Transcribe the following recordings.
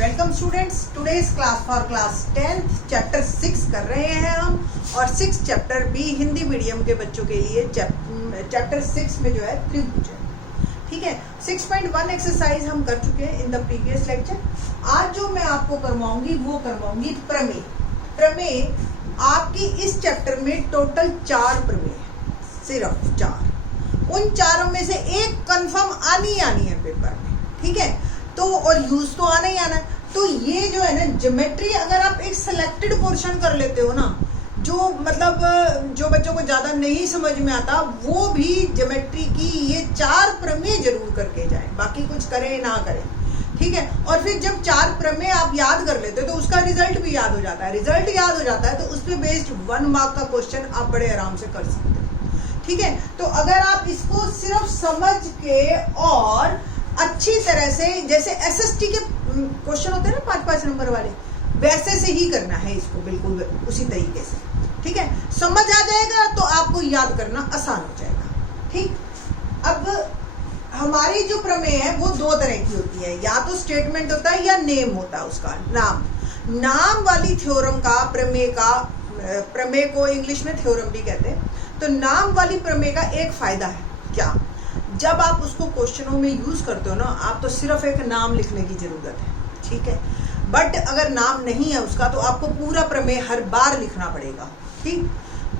Welcome students, today's class for class 10th chapter 6 कर रहे हैं हम। और 6 चैप्टर भी हिंदी मीडियम के बच्चों के लिए चैप्टर 6 में जो है त्रिभुज है। ठीक है, 6.1 एक्सरसाइज हम कर चुके हैं इन द प्रीवियस लेक्चर। आज जो मैं आपको करवाऊंगी वो करवाऊंगी प्रमेय। प्रमेय आपकी इस चैप्टर में टोटल 4 प्रमेय है, सिर्फ 4। उन चारों में से एक कंफर्म आनी है पेपर में। ठीक है, तो और यूज तो आना ही आना है। तो ये जो है ना ज्योमेट्री, अगर आप एक सिलेक्टेड पोर्शन कर लेते हो ना, जो मतलब जो बच्चों को ज्यादा नहीं समझ में आता, वो भी ज्योमेट्री की ये 4 प्रमेय जरूर करके जाए, बाकी कुछ करें ना करें। ठीक है, और फिर जब 4 प्रमेय आप याद कर लेते हो तो उसका रिजल्ट भी याद हो जाता है। रिजल्ट याद हो जाता है तो उस पर बेस्ड 1 मार्क का क्वेश्चन आप बड़े आराम से कर सकते हो। ठीक है, तो अगर आप इसको सिर्फ समझ के और अच्छी तरह से, जैसे एसएसटी के क्वेश्चन होते हैं ना 5-5 नंबर वाले, वैसे से ही करना है इसको, बिल्कुल उसी तरीके से। ठीक है, समझ आ जाएगा तो आपको याद करना आसान हो जाएगा। ठीक, अब हमारी जो प्रमेय है वो 2 तरह की होती है, या तो स्टेटमेंट होता है या नेम होता है, उसका नाम वाली थ्योरम का प्रमेय को इंग्लिश में थ्योरम भी कहते हैं। तो नाम वाली प्रमेय का एक फायदा है, क्या, जब आप उसको क्वेश्चनों में यूज करते हो ना, आप तो सिर्फ एक नाम लिखने की जरूरत है। ठीक है, बट अगर नाम नहीं है उसका तो आपको पूरा प्रमेय हर बार लिखना पड़ेगा। ठीक,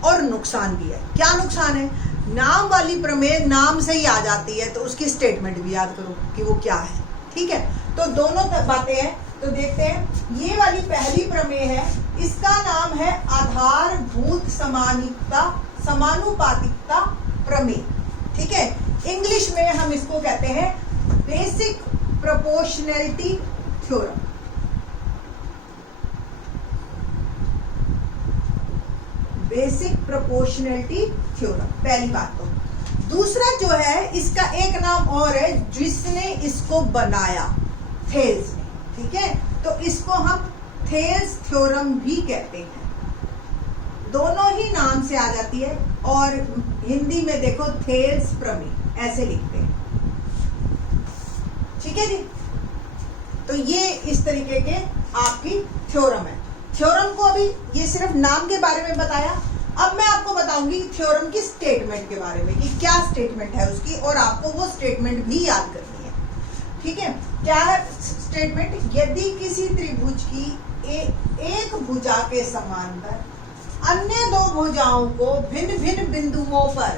और नुकसान भी है। क्या नुकसान है? नाम वाली प्रमेय नाम से ही आ जाती है, तो उसकी स्टेटमेंट भी याद करो कि वो क्या है। ठीक है, तो दोनों बातें हैं। तो देखते हैं, ये वाली पहली प्रमेय है, इसका नाम है आधारभूत समानुपातिकता प्रमेय। ठीक है, इंग्लिश में हम इसको कहते हैं basic proportionality theorem. Basic proportionality theorem, पहली बात। तो दूसरा जो है, इसका एक नाम और है जिसने इसको बनाया, थेल्स ने। ठीक है, तो इसको हम थेल्स थ्योरम भी कहते हैं। दोनों ही नाम से आ जाती है, और हिंदी में देखो थेल्स प्रमेय ऐसे लिखते हैं। ठीक है जी, तो ये इस तरीके के आपकी थ्योरम है। थ्योरम को अभी ये सिर्फ नाम के बारे में बताया। अब मैं आपको बताऊंगी थ्योरम की स्टेटमेंट के बारे में, कि क्या स्टेटमेंट है उसकी, और आपको वो स्टेटमेंट भी याद करनी है। ठीक है, क्या है स्टेटमेंट? यदि किसी त्रिभुज की एक भुजा के समांतर अन्य 2 भुजाओं को भिन्न भिन्न बिंदुओं पर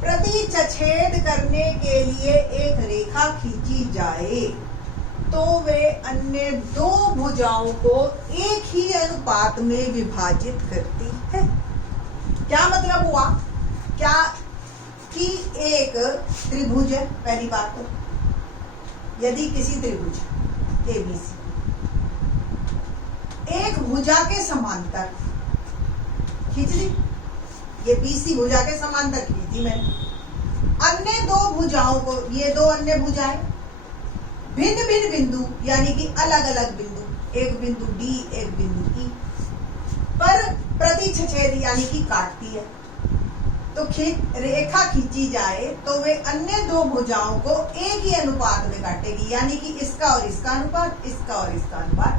प्रतिच्छेद करने के लिए एक रेखा खींची जाए, तो वे अन्य 2 भुजाओं को एक ही अनुपात में विभाजित करती है। क्या मतलब हुआ? क्या कि एक त्रिभुज है, पहली बात तो, यदि किसी त्रिभुज ABC एक भुजा के समांतर खींच ली, ये BC भुजा के समांतर खींच दी मैंने, अन्य 2 भुजाओं को, ये 2 अन्य भुजाएं भिन्न भिन्न बिंदु, यानी कि अलग अलग बिंदु, एक बिंदु D एक बिंदु E पर प्रतिच्छेद यानी कि काटती है, तो रेखा खींची जाए तो वे अन्य 2 भुजाओं को एक ही अनुपात में काटेगी, यानी कि इसका और इसका अनुपात, इसका और इसका अनुपात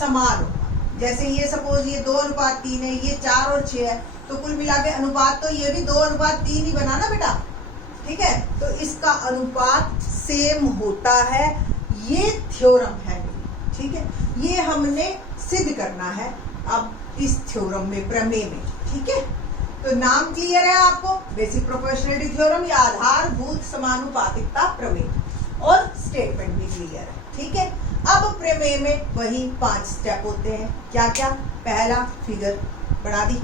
समान होगा। जैसे ये सपोज ये 2:3 है, ये 4 और 6 है, तो कुल मिला के अनुपात तो ये भी 2:3 ही बना ना बेटा। ठीक है, तो इसका अनुपात सेम होता है। ये थ्योरम है। ठीक है, ये हमने सिद्ध करना है अब इस थ्योरम में, प्रमेय में। ठीक है, तो नाम क्लियर है आपको, बेसिक प्रोपोर्शनैलिटी थ्योरम या आधारभूत समानुपातिकता प्रमेय, और स्टेटमेंट भी क्लियर है। ठीक है, अब प्रमेय में वही 5 स्टेप होते हैं। क्या क्या? पहला, फिगर बना दी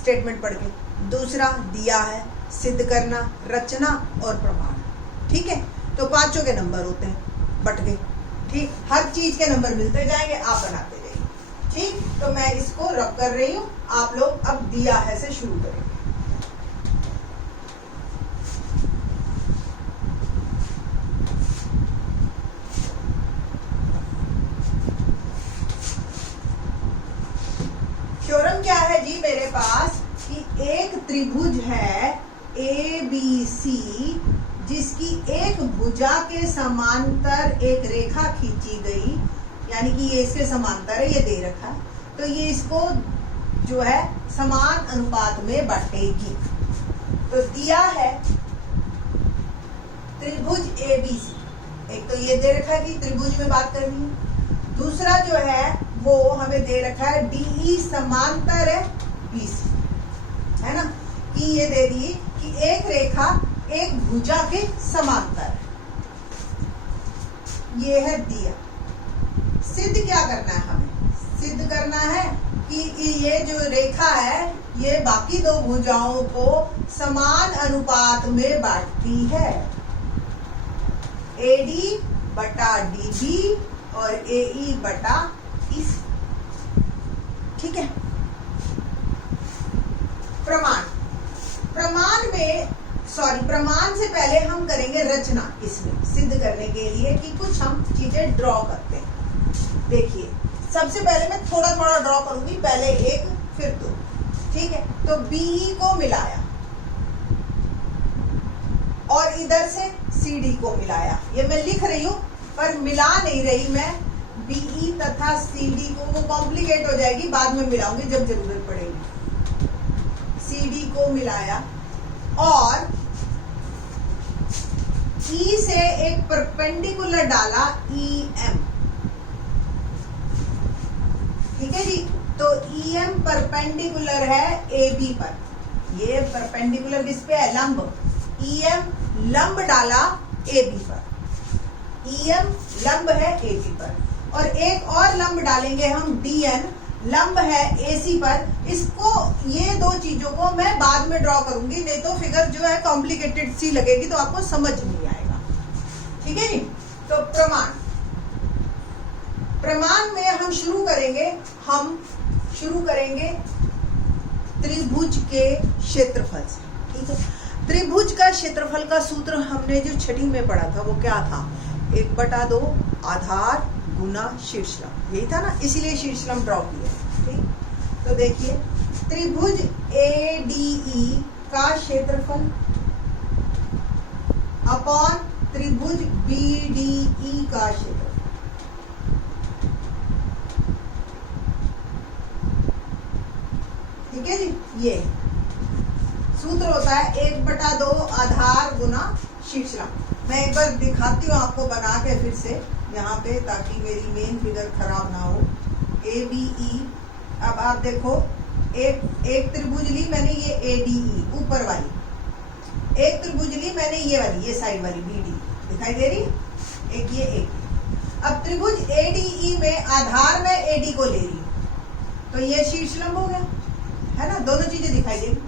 स्टेटमेंट पढ़ के। दूसरा दिया है, सिद्ध करना, रचना और प्रमाण। ठीक है, तो 5 के नंबर होते हैं, बट गए। ठीक, हर चीज के नंबर मिलते जाएंगे, आप बनाते जाइए। ठीक, तो मैं इसको रब कर रही हूं, आप लोग अब दिया है से शुरू करेंगे। थ्योरम क्या है जी मेरे पास, कि एक त्रिभुज है ABC, जिसकी एक भुजा के समांतर एक रेखा खींची गई, यानी कि ये इसके समांतर है, ये दे रखा है, तो ये इसको जो है समान अनुपात में बांटेगी। तो दिया है त्रिभुज ABC, एक तो ये दे रखा है कि त्रिभुज में बात करनी है, दूसरा जो है वो हमें दे रखा है DE समांतर है BC, है ना, कि ये दे दी कि एक रेखा एक भुजा के समांतर है, ये है दिया। सिद्ध क्या करना है हमें? सिद्ध करना है कि ये जो रेखा है ये बाकी दो भुजाओं को समान अनुपात में बांटती है, AD बटा DB और AE बटा EC। ठीक है। प्रमाण से पहले हम करेंगे रचना इसमें सिद्ध करने के लिए कि कुछ हम चीजें ड्रॉ करते हैं। देखिए, सबसे पहले मैं थोड़ा थोड़ा ड्रॉ करूंगी, पहले एक फिर दो। ठीक है, तो BE को मिलाया और इधर से CD को मिलाया। ये मैं लिख रही हूं पर मिला नहीं रही मैं BE तथा CD को, वो कॉम्प्लिकेट हो जाएगी, बाद में मिलाऊंगी जब जरूरत पड़ेगी। CD को मिलाया और E से एक परपेंडिकुलर डाला EM। ठीक है जी, तो EM परपेंडिकुलर है AB पर, ये परपेंडिकुलर किस पे है? लंब। EM लंब डाला AB पर, EM लंब है AB पर, और एक और लंब डालेंगे हम DN, लंब है AC पर। इसको, ये दो चीजों को मैं बाद में ड्रॉ करूंगी, नहीं तो फिगर जो है कॉम्प्लिकेटेड सी लगेगी तो आपको समझ नहीं आएगा। ठीक है जी, तो प्रमाण में हम शुरू करेंगे त्रिभुज के क्षेत्रफल से। ठीक है, त्रिभुज का क्षेत्रफल का सूत्र हमने जो छठी में पढ़ा था वो क्या था? 1/2 आधार गुना शीर्षलंब, यही था ना, इसीलिए शीर्षलंब ड्रॉ किया। ठीक, तो देखिए त्रिभुज ADE का क्षेत्रफल अपॉन त्रिभुज BDE का क्षेत्रफल। ठीक है जी, ये सूत्र होता है 1/2 आधार गुना शीर्षलंब। मैं एक बार दिखाती हूँ आपको बना के फिर से यहाँ पे, ताकि मेरी मेन फिगर खराब ना हो। ABE, अब आप देखो, एक त्रिभुज ली मैंने, ये ADE ऊपर वाली, एक त्रिभुज ली मैंने ये वाली, ये साइड वाली BD दिखाई दे रही, एक ये एक। अब त्रिभुज ADE में आधार में AD को ले रही हूँ, तो ये शीर्षलंब हो गया, है ना, दोनों चीजें दिखाई देगी।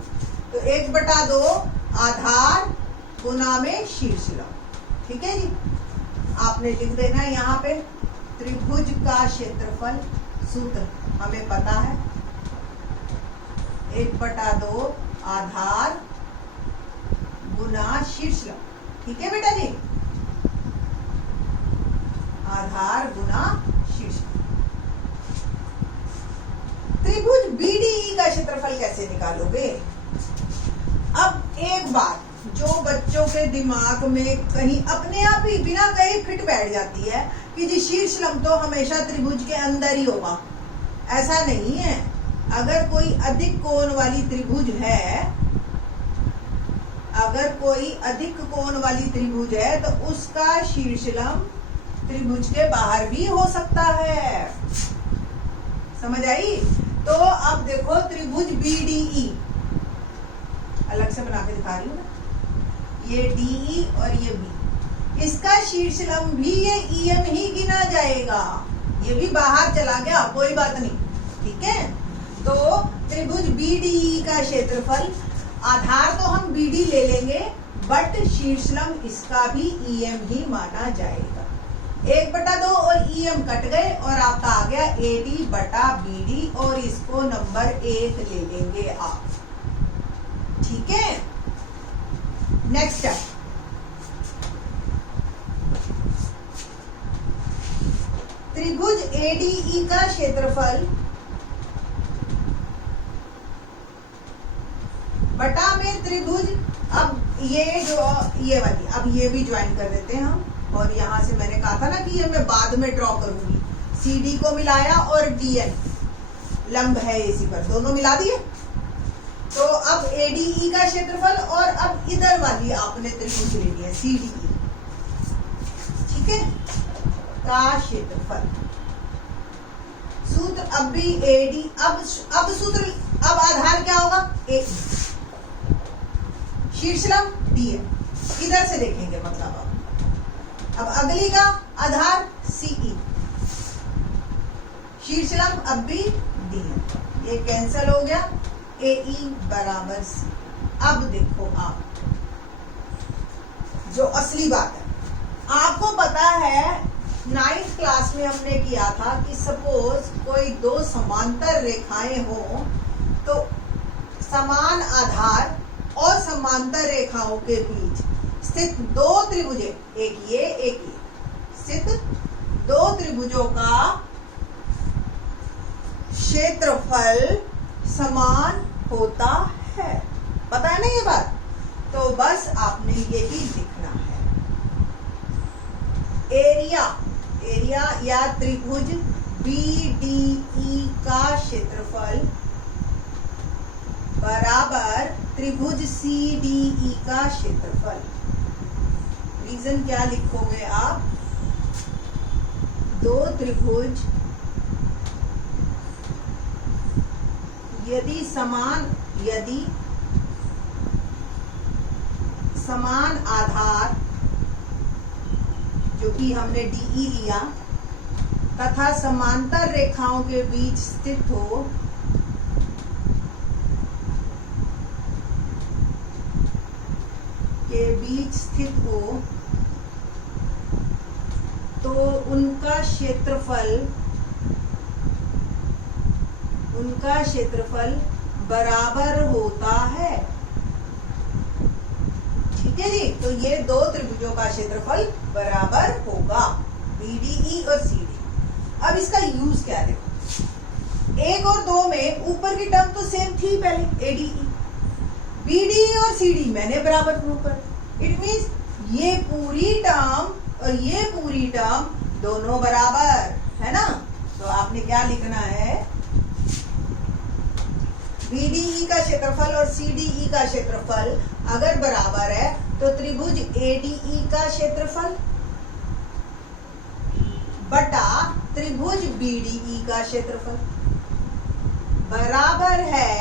तो 1/2 आधार गुना में शीर्षलंब। ठीक है जी, आपने लिख देना है यहाँ पे त्रिभुज का क्षेत्रफल, सूत्र हमें पता है 1/2 आधार गुना शीर्षलंब। ठीक है बेटा जी, आधार गुना शीर्षलंब। त्रिभुज BDE का क्षेत्रफल कैसे निकालोगे? अब एक बात जो बच्चों के दिमाग में कहीं अपने आप ही बिना कहीं फिट बैठ जाती है कि जी शीर्षलंब तो हमेशा त्रिभुज के अंदर ही होगा। ऐसा नहीं है। अगर कोई अधिक कोण वाली त्रिभुज है, अगर कोई अधिक कोण वाली त्रिभुज है तो उसका शीर्षलंब त्रिभुज के बाहर भी हो सकता है। समझ आई? तो अब देखो त्रिभुज BDE अलग से बना के दिखा रही हूँ ना, ये DE और ये B, इसका शीर्षलंब भी ये EM ही गिना जाएगा। ये भी बाहर चला गया, कोई बात नहीं। ठीक है, तो त्रिभुज BDE का क्षेत्रफल, आधार तो हम BD ले लेंगे, बट शीर्षलंब इसका भी EM ही माना जाएगा। 1/2 और EM कट गए और आपका आ गया AD बटा BD, और इसको नंबर 1 ले लेंगे आप। ठीक है, नेक्स्ट स्टेप, त्रिभुज ADE का क्षेत्रफल बटा में त्रिभुज, अब ये जो ये वाली, अब ये भी ज्वाइन कर देते हैं हम, और यहां से मैंने कहा था ना कि ये मैं बाद में ड्रॉ करूंगी, CD को मिलाया और DN लंब है AC पर, दोनों मिला दिए। तो अब ADE का क्षेत्रफल और अब इधर वाली आपने त्रिभुज लेनी है CDE, ठीक है, का क्षेत्रफल। सूत्र अब भी AD, अब सूत्र, अब आधार क्या होगा AE, शीर्षलंब DN, इधर से देखेंगे मतलब अब अगली का आधार CE, शीर्षलंब अब भी DN, ये कैंसिल हो गया, AE बराबर C। अब देखो आप जो असली बात है, आपको पता है 9th क्लास में हमने किया था कि सपोज कोई दो समांतर रेखाएं हो तो समान आधार और समांतर रेखाओं के बीच स्थित दो त्रिभुजें, एक ये स्थित दो त्रिभुजों का क्षेत्रफल समान होता है। पता है ना ये बात? तो बस आपने यही लिखना है। एरिया या त्रिभुज BDE का क्षेत्रफल बराबर त्रिभुज CDE का क्षेत्रफल। रीजन क्या लिखोगे आप? दो त्रिभुज यदि समान आधार जो कि हमने DE लिया तथा समांतर रेखाओं के बीच स्थित हो तो उनका क्षेत्रफल बराबर होता है। ठीक है जी, तो ये दो त्रिभुजों का क्षेत्रफल बराबर होगा, BDE और CD। अब इसका यूज क्या है? 1 और 2 में ऊपर की टर्म तो सेम थी पहले, ADE, BDE और CD मैंने बराबर प्रूव कर। इट मींस ये पूरी टर्म और ये पूरी टर्म दोनों बराबर है ना। तो आपने क्या लिखना है? BDE का क्षेत्रफल और CDE का क्षेत्रफल अगर बराबर है तो त्रिभुज ADE का क्षेत्रफल बटा त्रिभुज BDE का क्षेत्रफल बराबर है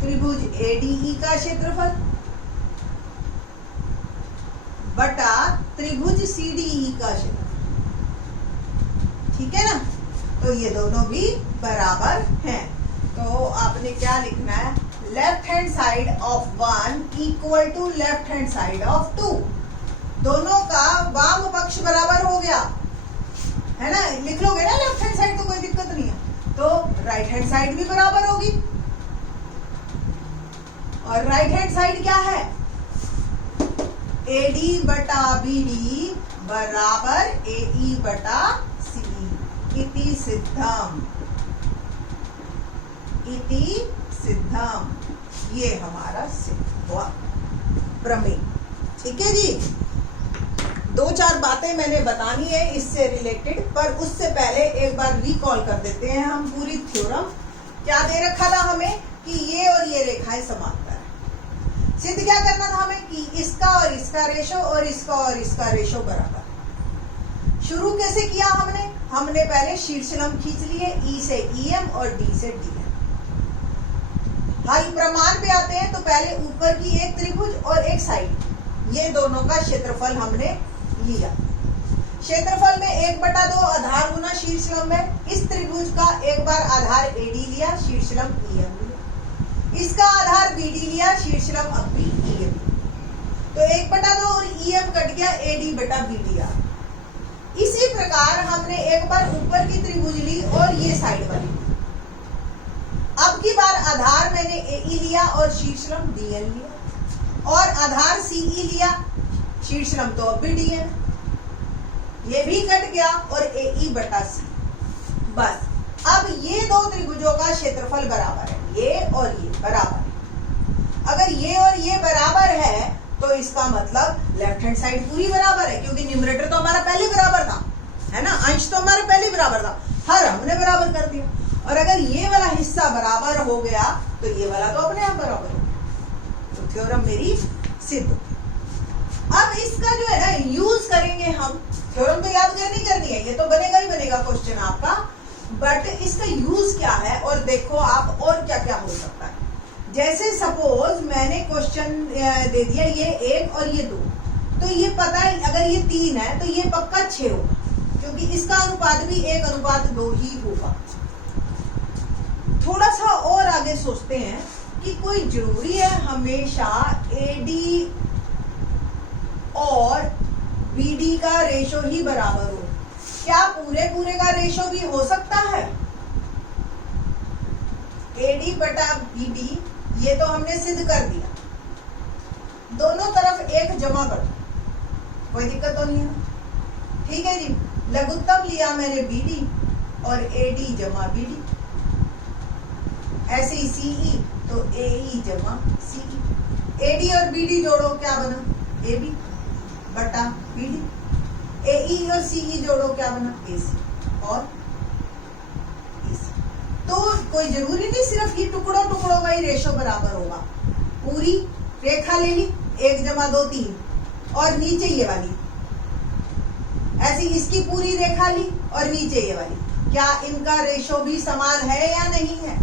त्रिभुज ADE का क्षेत्रफल बटा त्रिभुज CDE का क्षेत्रफल। ठीक है ना? तो ये दोनों भी बराबर हैं। तो आपने क्या लिखना है? Left hand side of 1 equal to left hand side of 2। दोनों का वाम पक्ष बराबर हो गया है ना। लिख लोगे ना लेफ्ट हैंड साइड, तो कोई दिक्कत नहीं है। तो राइट हैंड साइड भी बराबर होगी और राइट हैंड साइड क्या है? AD बटा BD बराबर AE बटा CE। इति सिद्धम, ये हमारा सिद्ध हुआ प्रमेय। ठीक है जी, 2-4 बातें मैंने बतानी है इससे रिलेटेड, पर उससे पहले एक बार रिकॉल कर देते हैं हम पूरी थ्योरम। क्या दे रखा था हमें कि ये और ये रेखाएं समांतर है। सिद्ध क्या करना था हमें कि इसका और इसका रेशो और इसका और इसका रेशो बराबर। शुरू कैसे किया हमने पहले शीर्षलंब खींच लिए, E से EM और D से DN। हल प्रमाण पे आते हैं तो पहले ऊपर की एक त्रिभुज और एक साइड, ये दोनों का क्षेत्रफल हमने लिया। क्षेत्रफल में 1/2 आधार गुना शीर्षलंब है। इस त्रिभुज का एक बार आधार AD लिया, शीर्षलंब EM लिया। इसका आधार BD लिया, शीर्षलंब अब भी EM। तो 1/2 और EM कट गया, AD बटा BD आ। इसी प्रकार हमने एक बार ऊपर की त्रिभुज ली और ये साइड वाली। अब की बार आधार मैंने AE लिया और शीर्षलंब DN लिया और आधार CE लिया, शीर्षलंब तो अब भी DN, ये भी कट गया और AE बटा C। बस अब ये दो त्रिभुजों का क्षेत्रफल बराबर है, ये और ये बराबर है। अगर ये और ये बराबर है तो इसका मतलब लेफ्ट हैंड साइड पूरी बराबर है, क्योंकि न्यूमरेटर तो हमारा पहले बराबर था, है ना, अंश तो हमारा पहले बराबर था। हर हमने बराबर कर दिया। और अगर ये वाला हिस्सा बराबर हो गया तो ये वाला तो अपने आप बराबर हो गया, तो थ्योरम मेरी सिद्ध हो गई। अब इसका जो है ना यूज करेंगे हम। थ्योरम तो याद करनी है, ये तो बनेगा ही बनेगा क्वेश्चन आपका, बट इसका यूज क्या है और देखो आप और क्या क्या हो सकता है। जैसे सपोज मैंने क्वेश्चन दे दिया ये 1 और ये 2, तो ये पता है अगर ये 3 है तो ये पक्का 6 होगा, क्योंकि इसका अनुपात भी 1:2 ही होगा। थोड़ा सा और आगे सोचते हैं कि कोई जरूरी है हमेशा AD और BD का रेशो ही बराबर हो? क्या पूरे का रेशो भी हो सकता है? AD बटा BD ये तो हमने सिद्ध कर दिया, दोनों तरफ 1 जमा कर दो, कोई दिक्कत तो नहीं है। ठीक है जी, लघुत्तम लिया मैंने BD और AD जमा BD, ऐसे ही CE तो AE जमा CE। AD और BD जोड़ो क्या बना? AB बटा BD। AE और CE जोड़ो क्या बना? AC और AC। तो कोई जरूरी नहीं सिर्फ ये टुकड़ों का ही रेशो बराबर होगा। पूरी रेखा ले ली 1:2 3 और नीचे ये वाली, ऐसी इसकी पूरी रेखा ली और नीचे ये वाली, क्या इनका रेशो भी समान है या नहीं है?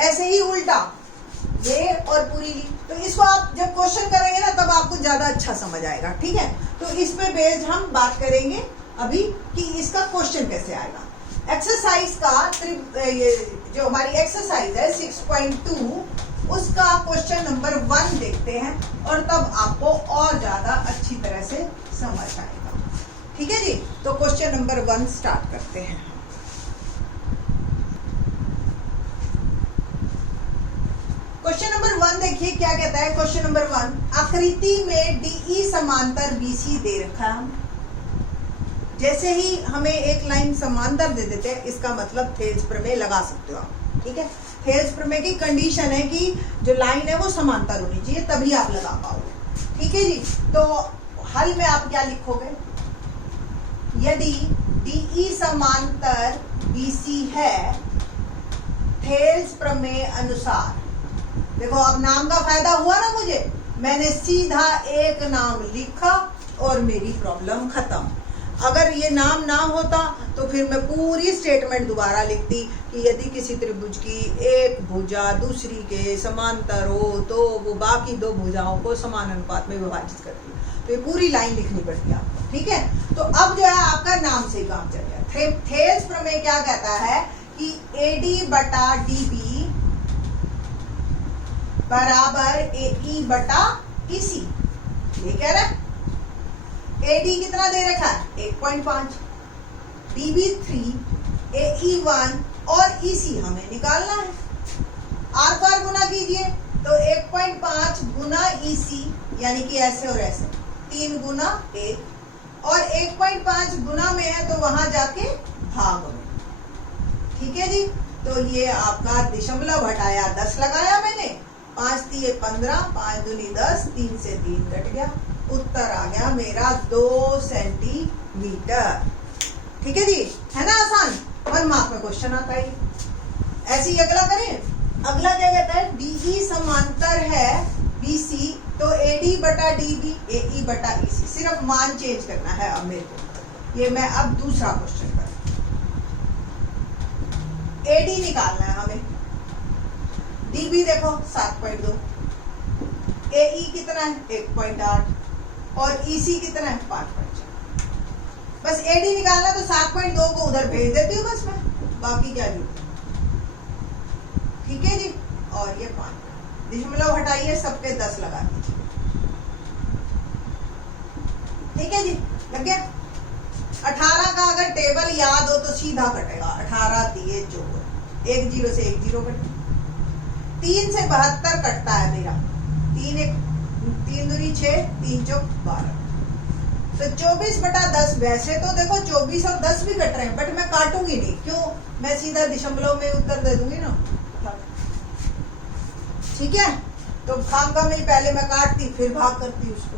ऐसे ही उल्टा ये और पूरी ली, तो इसको आप जब क्वेश्चन करेंगे ना तब आपको ज्यादा अच्छा समझ आएगा। ठीक है, तो इस पे बेस्ड हम बात करेंगे अभी कि इसका क्वेश्चन कैसे आएगा। एक्सरसाइज का ये जो हमारी एक्सरसाइज है 6.2 उसका क्वेश्चन नंबर 1 देखते हैं और तब आपको और ज्यादा अच्छी तरह से समझ आएगा। ठीक है जी, तो क्वेश्चन नंबर 1 स्टार्ट करते हैं। क्वेश्चन नंबर 1 देखिए क्या कहता है। क्वेश्चन नंबर 1, आकृति में DE समांतर BC दे रखा है। जैसे ही हमें एक लाइन समांतर दे देते हैं इसका मतलब थेल्स प्रमेय लगा सकते हो आप। ठीक है, थेल्स प्रमेय की कंडीशन है कि जो लाइन है वो समांतर होनी चाहिए तभी आप लगा पाओगे। ठीक है जी, तो हल में आप क्या लिखोगे? यदि DE समांतर BC है थेल्स प्रमेय अनुसार, देखो अब नाम का फायदा हुआ ना मुझे, मैंने सीधा एक नाम लिखा और मेरी प्रॉब्लम खत्म। अगर ये नाम ना होता तो फिर मैं पूरी स्टेटमेंट दोबारा लिखती कि यदि किसी त्रिभुज की एक भुजा दूसरी के समांतर हो तो वो बाकी 2 भुजाओं को समान अनुपात में विभाजित करती है, तो ये पूरी लाइन लिखनी पड़ती है आपको। ठीक है, तो अब जो है आपका नाम से काम चल गया। थेल्स प्रमेय क्या कहता है कि AD बटा DB बराबर AE बटा EC। ये कह रहा है AD कितना दे रखा है 1.5, DB 3, AE 1 और EC हमें निकालना है। आर पार गुना कीजिए तो 1.5 गुना EC यानी कि ऐसे और ऐसे 3 गुना 1 और 1.5 गुना में है तो वहां जाके भाग में। ठीक है जी, तो ये आपका दशमलव हटाया 10 लगाया मैंने, 5 3 15, 5 दूनी 10, 3 से 3 कट गया, उत्तर आ गया मेरा 2 सेंटीमीटर। ठीक है जी, है ना आसान, 1 मार्क में क्वेश्चन आता है। ऐसे ही अगला करें। अगला क्या कहता है DE समांतर है BC तो AD बटा DB AE बटा EC, सिर्फ मान चेंज करना है अब मेरे को। ये मैं अब दूसरा क्वेश्चन कर, AD निकालना है हमें, DB देखो 7.2, AE कितना है 1.8 और EC कितना है 5.4। बस AD निकालना तो 7.2 को उधर भेज देती हूँ बस मैं, बाकी क्या लिखूं। ठीक है जी, और ये 5 दशमलव हटाइए, सबके 10 लगा दीजिए। ठीक है जी, लग गया। 18 का अगर टेबल याद हो तो सीधा कटेगा, 18 दिए जोड़, 1 0 से 1 0 कटे, 3 से 72 कटता है मेरा, 3 दूनी 6, 3 चौक 12, तो 24 बटा 10। वैसे तो देखो 24 और 10 भी कट रहे हैं बट मैं काटूंगी नहीं, क्यों, मैं सीधा दशमलव में उत्तर दे दूंगी ना। ठीक है, तो भाग का में पहले मैं काटती फिर भाग करती उसको।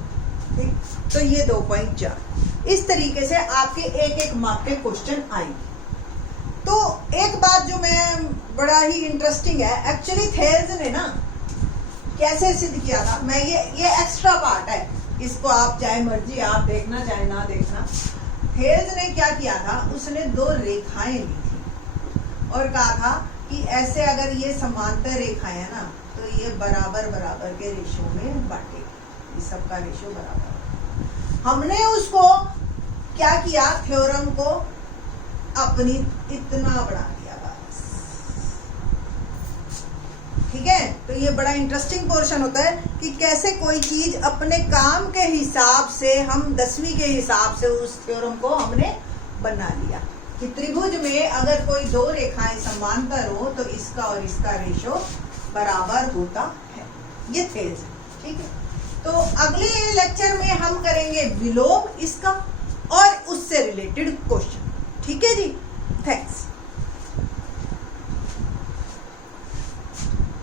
ठीक, तो ये 2.4 इस तरीके से आपके एक मार्क के क्वेश्चन आएंगे। तो एक बात जो मैं बड़ा ही इंटरेस्टिंग है, एक्चुअली थेल्स ने ना कैसे सिद्ध किया था, मैं ये एक्स्ट्रा पार्ट है, इसको आप चाहे मर्जी आप देखना चाहे ना देखना। थेल्स ने क्या किया था, उसने दो रेखाएं ली थी और कहा था कि ऐसे अगर ये समांतर रेखाएं है ना तो ये बराबर बराबर के रेशो में बांटेगी, इस सबका रेशो बराबर। हमने उसको क्या किया, थ्योरम को अपनी इतना बढ़ा दिया बस, ठीक है। तो ये बड़ा इंटरेस्टिंग पोर्शन होता है कि कैसे कोई चीज अपने काम के हिसाब से, हम 10वीं के हिसाब से उस थ्योरम को हमने बना लिया कि त्रिभुज में अगर कोई दो रेखाएं समांतर हो तो इसका और इसका रेशो बराबर होता है। ये थेल्स, ठीक है। तो अगले लेक्चर में हम करेंगे विलोम इसका और उससे रिलेटेड क्वेश्चन, ठीक है जी। थैंक्स।